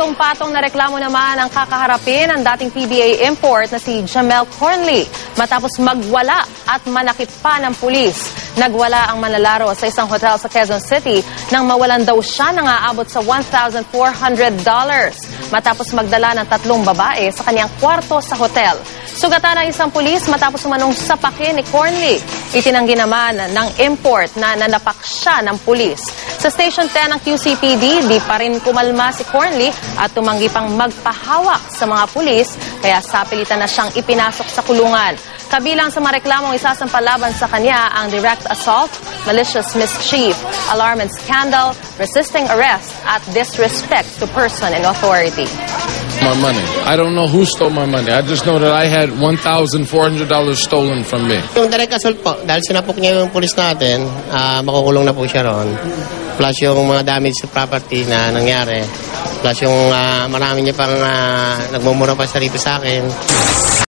Patong-patong na reklamo naman ang kakaharapin ng dating PBA import na si Jamel Cornly matapos magwala at manakip pa ng pulis. Nagwala ang manlalaro sa isang hotel sa Quezon City nang mawalan daw siya ng aabot sa $1,400 matapos magdala ng 3 babae sa kanyang kwarto sa hotel. Sugatan ang isang pulis matapos umanong sapakin ni Cornly. Itinanggi naman ng import na nanapak siya ng pulis. Sa Station 10 ng QCPD, di pa rin kumalma si Cornly at tumanggi pang magpahawak sa mga pulis, kaya sapilitan na siyang ipinasok sa kulungan. Kabilang sa mga reklamong isasampalaban sa kanya ang direct assault, malicious mischief, alarm and scandal, resisting arrest at disrespect to person in authority. My money. I don't know who stole my money. I just know that I had $1,400 stolen from me. Yung direct assault po, dahil sinapok niya yung pulis natin, makukulong na po siya ron. Plus yung mga damage sa property na nangyari. Plus yung marami niya pang nagmumura pa siya rito sa akin.